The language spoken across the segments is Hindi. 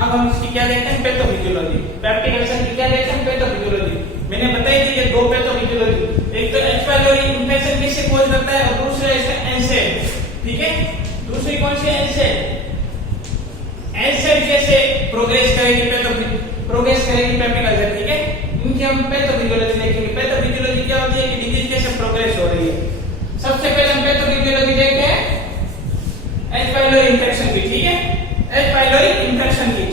अब हम इसकी क्या देखते हैं, पैथोफिजियोलॉजी। पेप्टिक अल्सर की क्या देखते हैं, पैथोफिजियोलॉजी। मैंने बताई थी कि दो पैथोफिजियोलॉजी, एक तो एच पाइलोरी इन्फेक्शन किससे कॉज करता है और दूसरा इसका एनसेड, ठीक है। दूसरी कौन सी है, एनसेड। एनसेड कैसे प्रोग्रेस करेगी पेप्टिक अल्सर, ठीक है। इनकी हम पैथोफिजियोलॉजी देखेंगे। पैथोफिजियोलॉजी क्या होती है कि डिजीज कैसे प्रोग्रेस हो रही है। सबसे पहले हम पैथोफिजियोलॉजी देखते हैं एच पाइलोरी इन्फेक्शन की, ठीक है। एच पाइलोरी इन्फेक्शन की,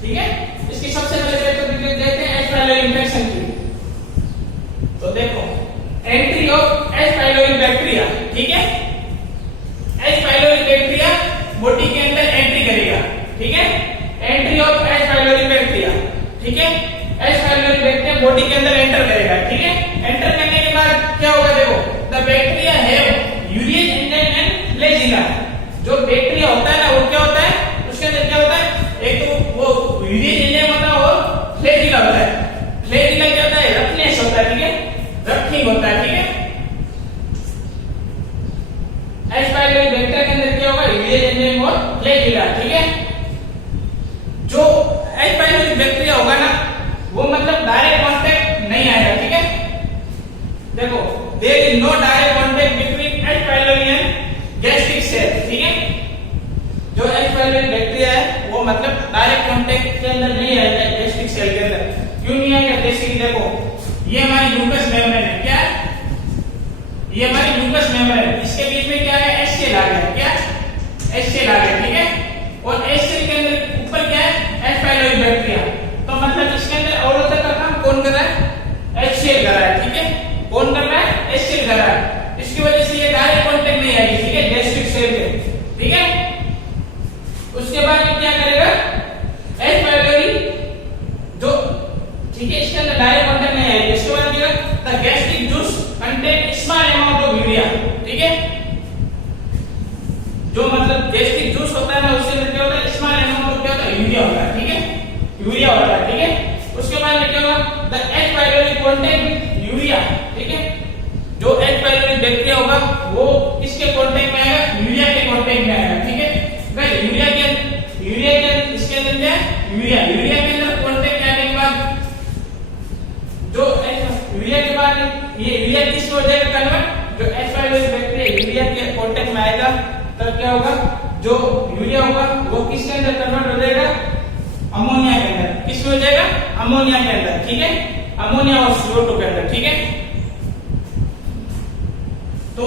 ठीक है। इसकी सबसे पहले पैथोफिजियोलॉजी देखते हैं एच पाइलोरी इन्फेक्शन की। तो देखो, entry of H pylori bacteria, ठीक है। एच पाइलोरी बैक्टीरिया बॉडी के अंदर एंट्री करेगा, ठीक है। Entry of H pylori bacteria, ठीक है। एच पाइलोरी बैक्टीरिया बॉडी के अंदर एंटर करेगा, ठीक है। एंटर करने के बाद क्या होगा, देखो, the bacteria have यूरियन enzyme and flagella. जो बैक्टीरिया होता है ना, वो क्या होता है, उसके अंदर क्या होता है, एक तो वो यूरियन एंजाइम होता है और फ्लैजिला होता है। फ्लैजिला क्या होता है, रफनेस होता है, ठीक है, रफिंग होता है, ठीक है। एच पाइलोरी बैक्टीरिया के अंदर क्या होगा, यूरियन एंजाइम और फ्लैजिला, ठीक है। जो एच पाइलोरी बैक्टीरिया होगा ना, वो मतलब डायरेक्ट कांटेक्ट नहीं आएगा, ठीक है। देखो, there is no direct contact between H pylori and gastric cell, ठीक है। जो एच पाइलोरी बैक्टीरिया है वो मतलब डायरेक्ट कांटेक्ट के अंदर नहीं आएगा गैस्ट्रिक सेल के अंदर। क्यों नहीं आएगा, जैसे कि देखो, ये हमारी म्यूकस मेम्ब्रेन है, क्या है, ये हमारी म्यूकस मेम्ब्रेन है। इसके बीच में क्या है, एच सेल आ गया, क्या, एच सेल आ गया, ठीक है। और एच सेल के अंदर ऊपर क्या है, एच पाइलोरी बैक्टीरिया। तो मतलब इसके अंदर अवरोधक का काम कौन कर रहा है, एच सेल कर रहा है, ठीक है। कौन कर रहा है, एच सेल कर रहा है। इसकी वजह से ये डायरेक्ट कांटेक्ट नहीं आएगी, ठीक है, गैस्ट्रिक सेल के, ठीक है। उसके बाद ये क्या करेगा, एच पाइलोरी जो, ठीक है, इसके अंदर डायरेक्ट कांटेक्ट नहीं आएगी। इसके बाद क्या, the gastric juice contain small amount of urea, ठीक है। जो मतलब गैस्ट्रिक जूस होता है ना, उसके अंदर क्या होता है, स्मॉल अमाउंट ऑफ क्या होता है, यूरिया होता है, ठीक है, यूरिया होता है, ठीक है। उसके बाद में क्या होगा, the H pylori contain urea, ठीक है। जो एच पाइलोरी बैक्टीरिया होगा वो किसके कांटेक्ट में आएगा, यूरिया के कांटेक्ट में आएगा, ठीक है। गाइस, यूरिया के इसके अंदर क्या है, यूरिया के अंदर कांटेक्ट आने के बाद जो यूरिया के बाद ये यूरिया किस हो जाएगा कन्वर्ट, जो एच पाइलोरी बैक्टीरिया यूरिया के कांटेक्ट में आएगा तब क्या होगा, जो यूरिया होगा वो किसके अंदर कन्वर्ट हो जाएगा, अमोनिया के अंदर। किसमें हो जाएगा, अमोनिया के अंदर, ठीक है, अमोनिया और CO2 के अंदर, ठीक है। तो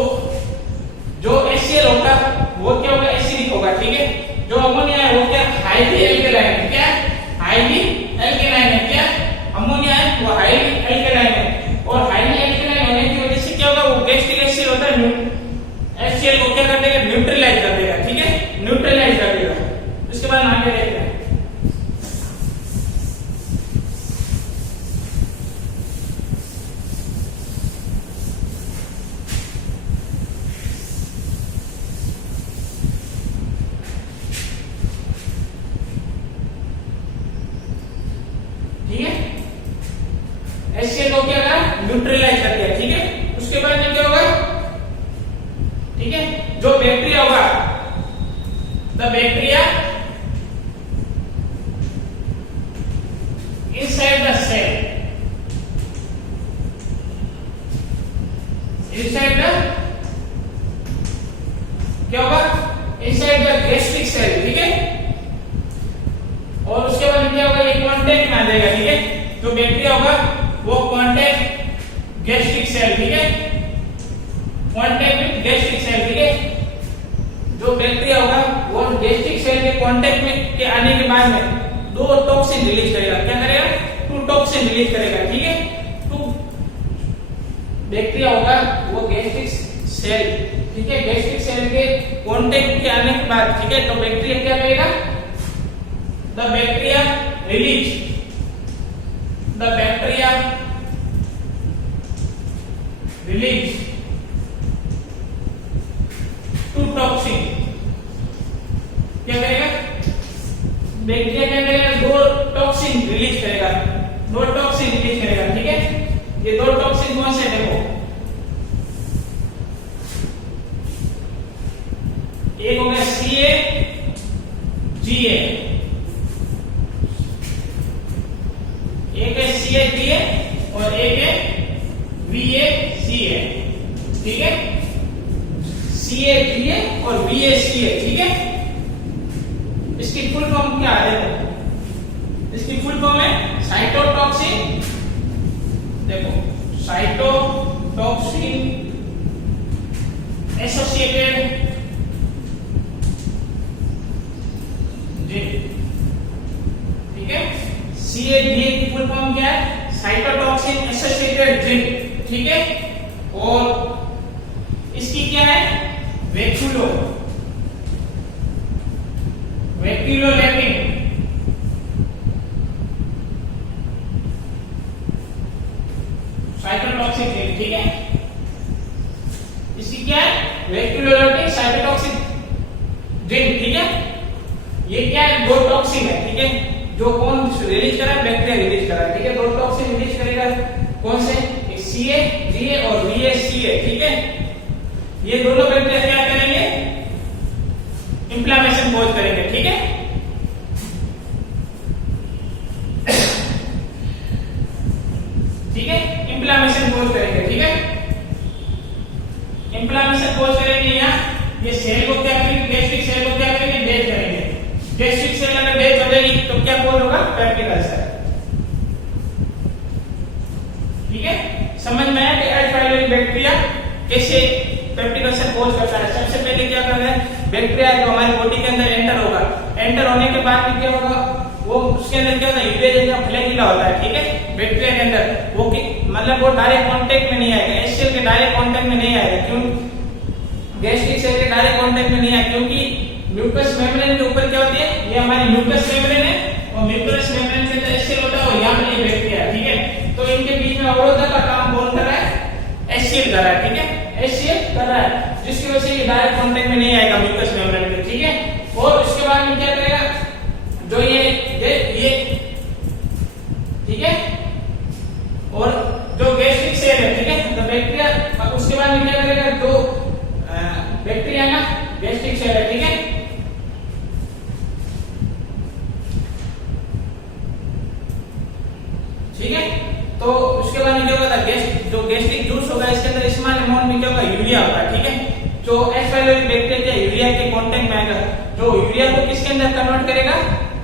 जो HCl होगा वो क्या होगा, एसिडिक होगा, ठीक है। जो अमोनिया है वो क्या, हाईली एल्कलाइन है, क्या, हाईली एल्कलाइन है, क्या, अमोनिया है वो हाईली एल्कलाइन है। और हाईली एल्कलाइन होने की वजह से क्या होगा, वो गैस्ट्रिक एसिड होता है, HCl को क्या कर देगा, न्यूट्रलाइज कर देगा, ठीक है, न्यूट्रलाइज कर देगा। उसके बाद आगे देखते हैं, ठीक है। HCl को क्या करा, न्यूट्रलाइज कर दिया, ठीक है। उसके बाद में क्या होगा, ठीक है, जो बैक्टीरिया होगा, the bacteria inside the cell, inside the क्या होगा, इनसाइड द गैस्ट्रिक सेल, ठीक है। और उसके बाद क्या होगा, ये कांटेक्ट में आ जाएगा, ठीक है। जो बैक्टीरिया होगा वो कांटेक्ट गैस्ट्रिक सेल, ठीक है, कांटेक्ट विद गैस्ट्रिक सेल, ठीक है। जो बैक्टीरिया होगा वो गैस्ट्रिक सेल के कांटेक्ट में के आने के बाद में दो टॉक्सिन रिलीज करेगा, क्या करेगा, 2 टॉक्सिन रिलीज करेगा, ठीक है। तो बैक्टीरिया होगा वो गैस्ट्रिक सेल, ठीक है, गैस्ट्रिक सेल के कांटेक्ट के आने के बाद, ठीक है, तो बैक्टीरिया क्या करेगा, the bacteria release, the bacteria release 2 toxin, क्या करेगा, बैक्टीरिया क्या करेगा, 2 टॉक्सिन रिलीज करेगा, 2 टॉक्सिन रिलीज करेगा, ठीक है। ये 2 टॉक्सिन कौन से, देखो, एक हो गया CA ठीक है, CA और VACA, ठीक है। इसकी फुल फॉर्म क्या है देखो, इसकी फुल फॉर्म है साइटोटॉक्सिन, देखो साइटोटॉक्सिन एसोसिएटेड जीन, ठीक है। CADA की फुल फॉर्म क्या है, साइटोटॉक्सिन एसोसिएटेड जीन, ठीक है। और इसकी क्या है, वैक्यूलोलैपिन, साइटोटॉक्सिक जीन, ठीक है। इसकी क्या है, वैक्यूलोलैपिन साइटोटॉक्सिक जीन, ठीक है। ये क्या है, दो टॉक्सिन है, ठीक है। जो कौन रिलीज करा है, बैक्टीरिया रिलीज करा है, ठीक है। दो टॉक्सिन रिलीज करेगा, कौन से, CAGA और VACA, ठीक है। ये दोनों बैक्टीरिया क्या करेंगे, इंफ्लेमेशन कॉज करेंगे, ठीक है। ठीक है, इंफ्लेमेशन कॉज करेंगे, ठीक है। इंफ्लेमेशन कॉज करेंगे, यहाँ ये सेल को क्या करेंगे, गैस्ट्रिक सेल को क्या करेंगे, डेथ करेंगे। गैस्ट्रिक सेल अगर डेथ हो जाएगी तो क्या कॉज होगा, पेप्टिक अल्सर, ठीक है। समझ में आया कि एच पाइलोरी बैक्टीरिया कैसे पेप्टिक अल्सर कॉज करता है। सबसे पहले क्या कर रहा है, बैक्टीरिया जो हमारी बॉडी के अंदर एंटर होगा, एंटर होने के बाद क्या होगा, वो उसके अंदर क्या होता है, यूरिया फ्लैजिला होता है, ठीक है। बैक्टीरिया के अंदर वो मतलब वो डायरेक्ट कांटेक्ट में नहीं आएगा, एच सेल के डायरेक्ट कांटेक्ट में नहीं आएगा, क्यों, गैस्ट्रिक सेल के डायरेक्ट कांटेक्ट में नहीं आएगा, क्योंकि म्यूकस मेम्ब्रेन के ऊपर क्या होती है, ये हमारी म्यूकस मेम्ब्रेन है, और म्यूकस मेम्ब्रेन के अंदर एच सेल होता है, और यहाँ पे ये बैक्टीरिया, ठीक है। तो इनके बीच में अवरोधक का काम कौन कर रहा है, एच सेल कर रहा है, ठीक है। एच सेल कर रहा है, जिसकी वजह से ये डायरेक्ट कांटेक्ट में नहीं आएगा म्यूकस मेम्ब्रेन में, ठीक है। और उसके बाद में क्या करेगा, जो ये ठीक है, और जो गैस्ट्रिक सेल है, ठीक है, तो बैक्टीरिया उसके बाद में क्या करेगा, जो बैक्टीरिया ना गैस्ट्रिक सेल है, ठीक है। ठीक है, तो उसके बाद में क्या होगा, जो गैस्ट्रिक जूस होगा इसके अंदर स्मॉल अमाउंट में क्या होगा, यूरिया होगा, ठीक है। जो एच पाइलोरी बैक्टीरिया यूरिया के कांटेक्ट में आएगा, जो यूरिया को किसके अंदर कन्वर्ट करेगा,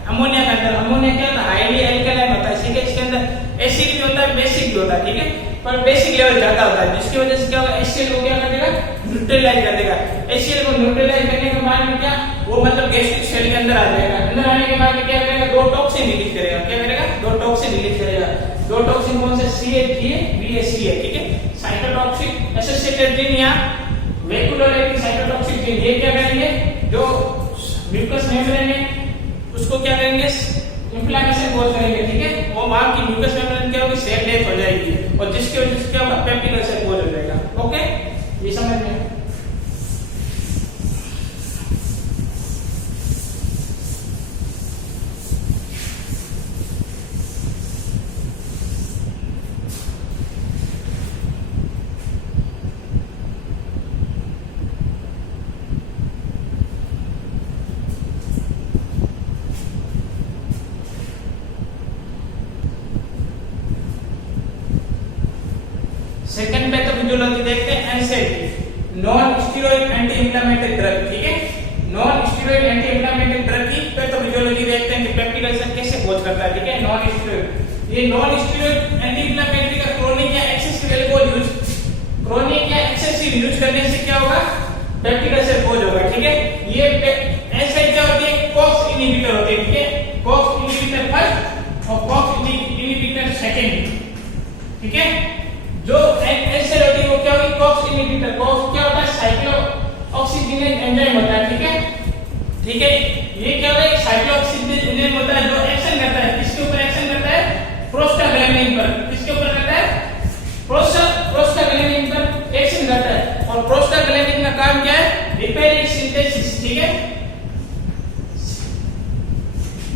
अमोनिया के अंदर। अमोनिया क्या होता है, हाईली अल्कलाइन होता है, ठीक है। इसके अंदर एसिड भी होता है, बेसिक भी होता है, ठीक है, पर बेसिक लेवल ज्यादा होता है, जिसकी वजह से क्या होगा, एचसीएल को क्या कर देगा, न्यूट्रलाइज कर देगा। एचसीएल को न्यूट्रलाइज करने के बाद में क्या, वो मतलब गैस्ट्रिक सेल के अंदर आ जाएगा। अंदर आने के बाद में क्या करेगा, दो टॉक्सिन रिलीज करेगा, क्या करेगा, दो टॉक्सिन रिलीज करेगा। दो टॉक्सिन कौन से, CAGA VACA, ठीक है। साइटोटॉक्सिक एसोसिएटेड जीन या वैक्यूलोलैपिन साइटोटॉक्सिक जीन, ये क्या करेंगे, जो म्यूकस मेम्ब्रेन है उसको क्या करेंगे, इंफ्लेमेशन कॉज करेंगे, ठीक है। वो वहां की म्यूकस मेम्ब्रेन क्या होगी, सेल डेथ हो जाएगी, और जिसकी वजह से क्या होगा, पेप्टिक अल्सर कॉज हो जाएगा। ओके, ये समझ में। सेकंड पैथोफिजियोलॉजी देखते हैं, NSAID, non steroid anti inflammatory drug, ठीक है। Non steroid anti inflammatory drug की पैथोफिजियोलॉजी देखते हैं कि पेप्टिक अल्सर कैसे कॉज करता है, ठीक है। नॉन स्टेरॉइड, ये नॉन स्टेरॉइड एंटी इंफ्लेमेटरी का क्रोनिक या एक्सेसिव अल्कोहल यूज, क्रोनिक या एक्सेसिव यूज करने से क्या होगा, पेप्टिक अल्सर कॉज होगा, ठीक है। ये एनसेड क्या होती है, कॉक्स इनहिबिटर होती है, ठीक है। कॉक्स इनहिबिटर फर्स्ट और कॉक्स इनहिबिटर सेकंड, ठीक है। जो एनसेड होती है वो क्या होगी, कॉक्स इनहिबिटर। कॉक्स क्या होता है, साइक्लोऑक्सीजिनेज एंजाइम होता है, ठीक है, ठीक है। ये क्या होता है, साइक्लोऑक्सीजिनेज एंजाइम होता है, जो एक्शन करता है, किसके ऊपर एक्शन करता है, प्रोस्टाग्लैंडिन पर। किसके ऊपर करता है, प्रोस्टाग्लैंडिन पर एक्शन करता है। और प्रोस्टाग्लैंडिन का काम क्या है, रिपेयरिंग सिंथेसिस, ठीक है।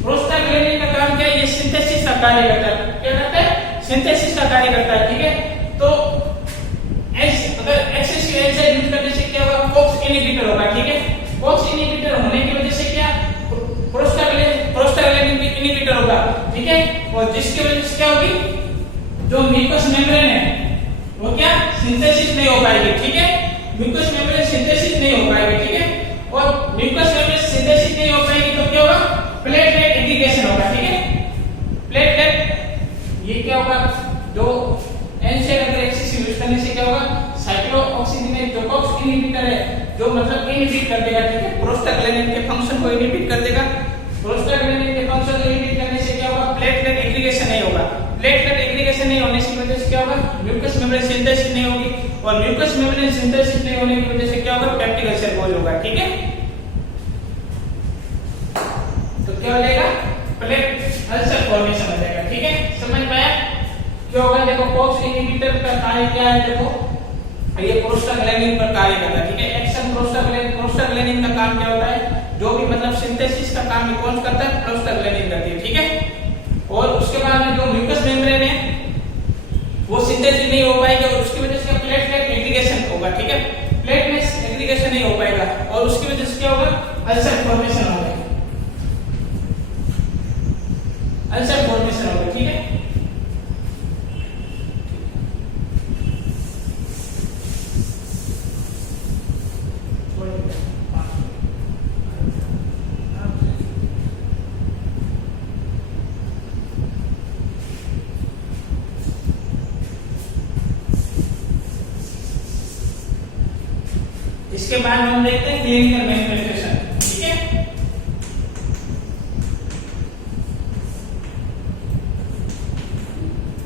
प्रोस्टाग्लैंडिन का काम क्या है, ये सिंथेसिस का कार्य करता है। क्या करता है, सिंथेसिस का कार्य करता है, ठीक है। तो अगर एक्सेसिव एंजाइम यूज करने से क्या होगा, कॉक्स इनहिबिटर होगा, ठीक है। कॉक्स इनहिबिटर होने की वजह से क्या, प्रोस्टाग्लैंडिन भी इनहिबिटर होगा, ठीक है। और जिसकी वजह से क्या होगी, जो म्यूकस मेम्ब्रेन है वो क्या सिंथेसिस नहीं हो पाएगी, ठीक है। म्यूकस मेम्ब्रेन सिंथेसिस नहीं हो पाएगी, ठीक है। और म्यूकस मेम्ब्रेन सिंथेसिस नहीं हो पाएगी तो क्या होगा, प्लेटलेट एग्रीगेशन होगा, ठीक है। प्लेटलेट ये क्या होगा, जो एनसेड अगर एक्सेसिव यूज करने से क्या होगा, साइक्लोऑक्सीजनेज जो कॉक्स इनहिबिटर है, जो मतलब इनहिबिट कर देगा, ठीक है, प्रोस्टाग्लैंडिन के फंक्शन को इनहिबिट कर देगा। प्रोस्टाग्लैंडिन के फंक्शन को इनहिबिट करने से क्या होगा, प्लेटलेट एग्रीगेशन नहीं होगा। प्लेटलेट एग्रीगेशन नहीं होने की वजह से क्या होगा, म्यूकस मेम्ब्रेन सिंथेसिस नहीं होगी, और म्यूकस मेम्ब्रेन सिंथेसिस नहीं होने की वजह से क्या होगा, पेप्टिक अल्सर कोज होगा, ठीक है। तो क्या हो जाएगा, प्लेट अल्सर फॉर्मेशन हो जाएगा, ठीक है। समझ में आया क्या होगा। देखो कॉक्स इनहिबिटर का कार्य क्या है, देखो ये प्रोस्टाग्लैंडिन पर कार्य करता है, ठीक है। एक्शन प्रोस्टाग्लैंडिन का काम क्या होता है, जो भी मतलब सिंथेसिस का काम कौन करता है, प्रोस्टाग्लैंडिन करती है, ठीक है। और उसके बाद में जो म्यूकस मेम्ब्रेन है वो सिंथेसिस नहीं हो पाएगी, और उसकी वजह से प्लेटलेट एग्रीगेशन होगा, ठीक है। प्लेटलेट एग्रीगेशन नहीं हो पाएगा और उसकी वजह से क्या होगा, अल्सर फॉर्मेशन होगा, अल्सर फॉर्मेशन होगा, ठीक है। इसके बाद हम देखते हैं क्लिनिकल मैनिफेस्टेशन, ठीक है।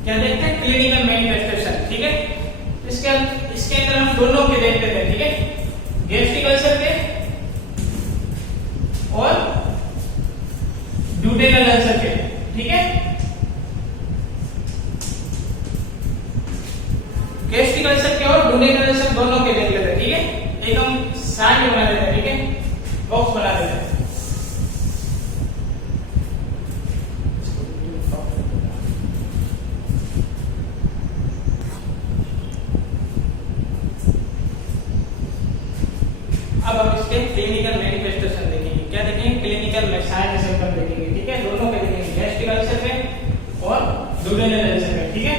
क्या देखते हैं, क्लिनिकल मैनिफेस्टेशन, ठीक है। इसके अंदर हम दोनों के देखते थे, ठीक है, गैस्ट्रिक अल्सर के और ड्यूडेनल अल्सर के, ठीक है। गैस्ट्रिक अल्सर के और ड्यूडेनल अल्सर दोनों के देख लेते, ठीक है। एकदम साइड बना देते हैं, ठीक है, बॉक्स बना देते हैं। अब हम इसके क्लिनिकल मैनिफेस्टेशन देखेंगे। क्या देखेंगे, क्लिनिकल साइन एंड सिम्टम देखेंगे, ठीक है। दोनों के देखेंगे, गैस्ट्रिक अल्सर में और ड्यूडेनल अल्सर में, ठीक है।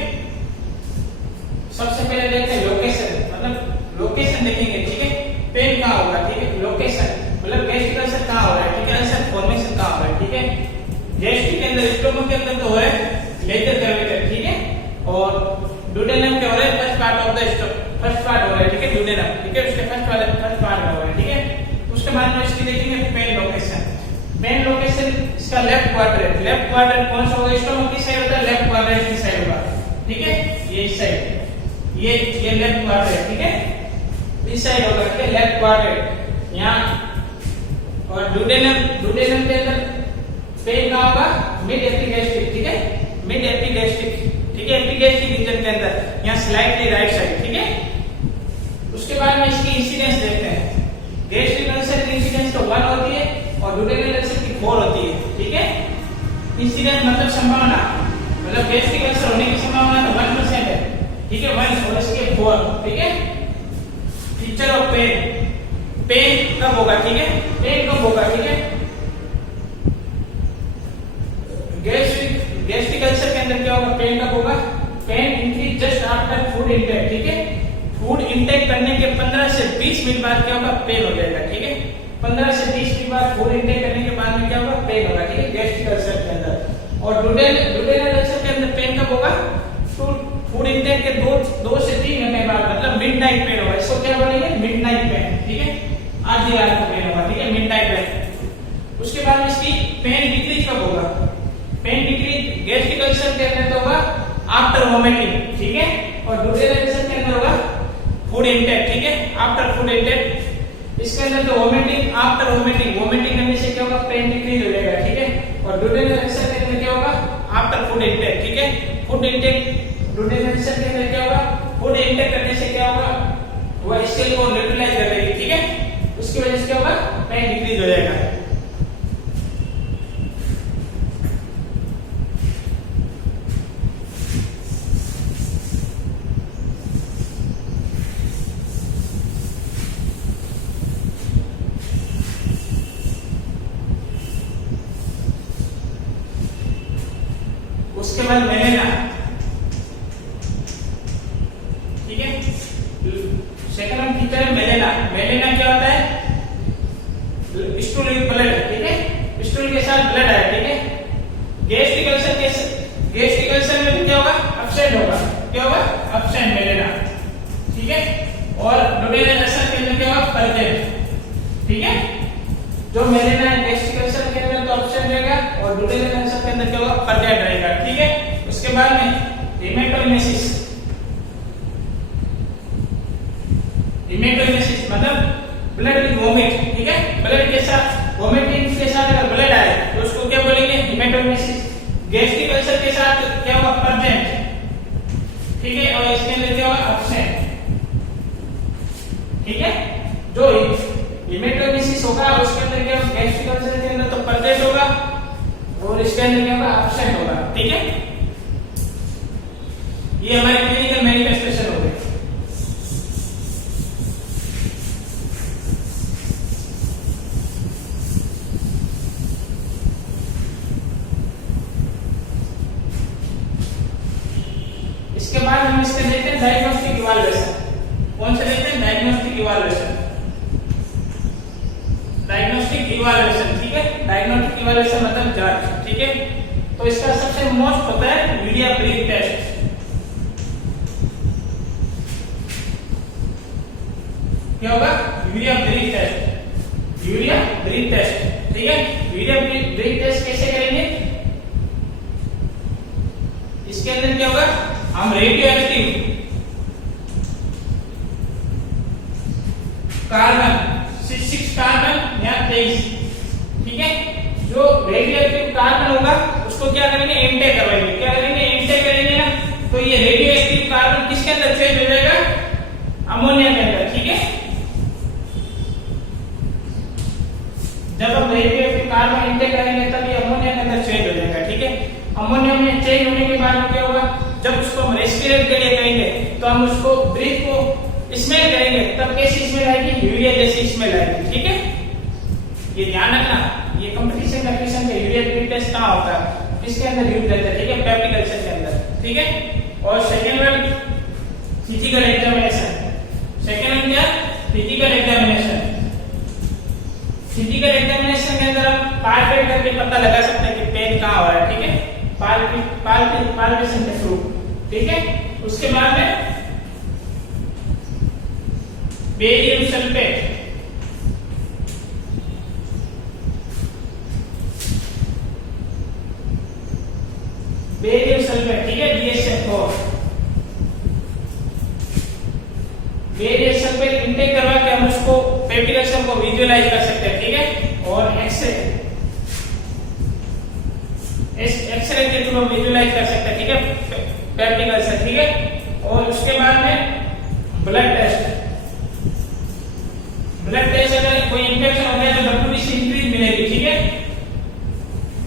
सबसे पहले देखते हैं लोकेशन, मतलब लोकेशन देखेंगे, ठीक है। पेन कहाँ होगा, ठीक है, लोकेशन मतलब गैस्ट्रिक अल्सर कहाँ हो रहा है, ठीक है, अल्सर फॉर्मेशन कहाँ हो रहा है, ठीक है। गैस्ट्रिक के अंदर, स्टोमक के अंदर तो है लेजर कर्वेचर, ठीक है। और ड्यूडेनम क्या हो रहा है, first part of the first part हो रहा है, ठीक है, ड्यूडेनम, ठीक है, उसके फर्स्ट पार्ट में हो रहा है, ठीक है। उसके बाद में इसकी देखेंगे पेन लोकेशन। पेन लोकेशन इसका लेफ्ट क्वाड्रेंट, लेफ्ट क्वाड्रेंट कौन सा होगा, स्टोमक की साइड होता है, लेफ्ट क्वाड्रेंट की साइड होगा, ठीक है, ये इस साइड, ये लेफ्ट क्वाड्रेंट, ठीक है, इस साइड होगा, ठीक है, लेफ्ट क्वाड्रेंट यहाँ। और ड्यूडेनम के अंदर पेन कहाँ होगा, मिड एपिगैस्ट्रिक, ठीक है, मिड एपिगैस्ट्रिक, ठीक है, एपिगैस्ट्रिक रीजन के अंदर यहाँ स्लाइटली राइट साइड, ठीक है। उसके बाद में इसकी इंसिडेंस देखते हैं। गैस्ट्रिक अल्सर की इंसिडेंस तो 1 होती है और ड्यूडेनल अल्सर की 4 होती है, ठीक है। इंसिडेंस मतलब संभावना, मतलब गैस्ट्रिक अल्सर होने की संभावना तो 1% है, ठीक है, 1 और इसके 4, ठीक है। पिक्चर ऑफ पेन, पेन कब होगा, ठीक है, पेन कब होगा, ठीक है। गैस्ट्रिक अल्सर के अंदर क्या होगा, पेन कब होगा, pain increase just after food intake, ठीक है। फूड इंटेक करने के 15 से 20 मिनट बाद क्या होगा, पेन हो जाएगा, ठीक है। 15 से 20 मिनट बाद फूड इंटेक करने के बाद में क्या होगा, पेन होगा, ठीक है, गैस्ट्रिक अल्सर के अंदर। और ड्यूडेनल अल्सर के अंदर पेन कब होगा, फूड इंटेक के 2 से 3 घंटे बाद, मतलब मिडनाइट पेन होगा। इसको क्या बोलेंगे, मिडनाइट पेन, ठीक है, आधी रात को पेन होगा, ठीक है, मिडनाइट पेन। उसके बाद इसकी पेन डिक्रीज कब होगा, पेन डिक्रीज गैस्ट्रिक अल्सर के अंदर तो होगा आफ्टर वोमिटिंग, ठीक है, और ड्यूडेनल अल्सर के अंदर होगा फूड इंटेक, ठीक है, आफ्टर फूड इंटेक। इसके अंदर तो वोमिटिंग, आफ्टर वोमिटिंग करने से क्या होगा, पेन डिक्रीज हो जाएगा, ठीक है। और ड्यूडेनल अल्सर के अंदर क्या होगा, आफ्टर फूड इंटेक, ठीक है, फूड इंटेक, ड्यूडेनल अल्सर के अंदर क्या होगा, फूड इंटेक करने से क्या होगा, वह सेल को न्यूट्रलाइज कर देगी, ठीक है, उसकी वजह से क्या होगा, पेन डिक्रीज हो जाएगा। उसके बाद मेलेना, ठीक है, सेकंड हम फीचर है मेलेना। मेलेना क्या होता है? स्टूल विद ब्लड, ठीक है, स्टूल के साथ ब्लड है, ठीक है। गैस्ट्रिक अल्सर में भी क्या होगा? एब्सेंट होगा। क्या होगा? एब्सेंट मेलेना, ठीक है। और डुडेनल अल्सर के अंदर क्या होगा? प्रेजेंट, ठीक है। जो मेलेना है गैस्ट्रिक अल्सर के अंदर तो एब्सेंट रहेगा और डुडेनल अल्सर के अंदर क्या होगा? प्रेजेंट रहेगा, ठीक है। उसके बाद में हेमेटोइमेसिस। हेमेटोइमेसिस मतलब ब्लड विद वोमिट, ठीक है। ब्लड के साथ वोमिटिंग के साथ अगर ब्लड आए तो उसको क्या बोलेंगे? हेमेटोइमेसिस। गैस्ट्रिक अल्सर के साथ क्या होगा? प्रेजेंट, ठीक है। और इसके अंदर क्या होगा? एब्सेंट, ठीक है। जो हेमेटोइमेसिस होगा उसके अंदर क्या होगा? गैस्ट्रिक अल्सर के अंदर तो प्रेजेंट होगा और इसके अंदर क्या होगा? एब्सेंट होगा, ठीक है। ये हमारे क्लिनिकल मैनिफेस्टेशन हो गए। इसके बाद हम इसके देखते हैं डायग्नोस्टिक इवैल्यूएशन। कौन से देखते हैं? Diagnostic evaluation. डायग्नोस्टिक इवैल्यूएशन, ठीक है। डायग्नोस्टिक इवैल्यूएशन मतलब जांच, ठीक है। तो इसका सबसे मोस्ट होता है यूरिया ब्रीथ टेस्ट। क्या होगा? Urea breath test. Urea breath test, ठीक है। यूरिया ब्रीथ टेस्ट कैसे करेंगे? इसके अंदर क्या होगा? हम रेडियो एक्टिव कार्बन 6 कार्बन या 23, ठीक है। जो रेडियो एक्टिव कार्बन होगा उसको क्या करेंगे? इनटेक करवाएंगे। क्या करेंगे? इनटेक करेंगे ना, तो ये रेडियो एक्टिव कार्बन किसके अंदर चेंज हो जाएगा? अमोनिया के अंदर, ठीक है। जब हम रेडियो एक्टिव कार्बन इनटेक करेंगे तब ये अमोनिया के अंदर चेंज हो जाएगा, ठीक है। अमोनिया में चेंज होने के बाद क्या होगा? जब उसको हम रेस्पिरेट के लिए करेंगे तो हम उसको ब्रीथ को स्मेल करेंगे, तब कैसी स्मेल आएगी? यूरिया जैसी स्मेल आएगी, ठीक है। ये ध्यान रखना। ये कंपटीशन का क्वेश्चन है। यूरिया ब्रीथ टेस्ट कहां होता है? किसके अंदर यूज होता है? ठीक है, पेप्टिक अल्सर के अंदर, ठीक है। और second one physical examination. Second one क्या? Physical examination. फिजिकल एग्जामिनेशन के अंदर हम पालपेट करके पता लगा सकते हैं कि पेन कहां हो रहा है, ठीक है। पाल्पेशन के थ्रू, ठीक है। उसके बाद में बेरियम सल्फेट। बेरियम सल्फेट, ठीक है, BSF4। बेरियम सल्फेट इनटेक करवा के हम उसको पेप्टिक अल्सर को विजुअलाइज कर सकते हैं, ठीक है। और एक्सरे के थ्रू हम विजुअलाइज कर सकते हैं, ठीक है, पेप्टिक अल्सर, ठीक है। और उसके बाद में ब्लड टेस्ट। ब्लड टेस्ट अगर कोई इंफेक्शन हो गया तो WBC इंक्रीज मिलेगी, ठीक है।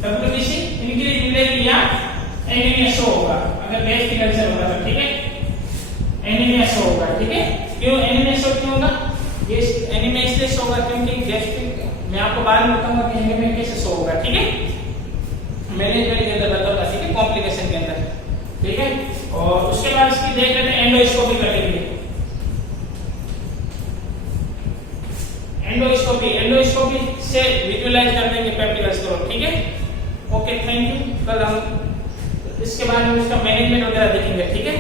WBC इंक्रीज मिलेगी या एनीमिया शो होगा अगर गैस्ट्रिक अल्सर होगा तो, ठीक है। एनीमिया शो होगा, ठीक है। क्यों एनीमिया शो क्यों होगा? ये एनीमिया इसलिए शो होगा क्योंकि गैस्ट्रिक, मैं आपको बाद में बताऊंगा कि एनीमिया कैसे शो होगा, ठीक है। मैनेजमेंट के अंदर बताऊंगा, ठीक है, कॉम्प्लिकेशन के अंदर, ठीक है। और उसके बाद इसकी देख लेते हैं एंडोस्कोपी करेंगे। एंडोस्कोपी से विजुअलाइज कर देंगे पेप्टिक अल्सर, ठीक है। Okay, thank you. कल हम इसके बाद में इसका मैनेजमेंट वगैरह देखेंगे, ठीक है।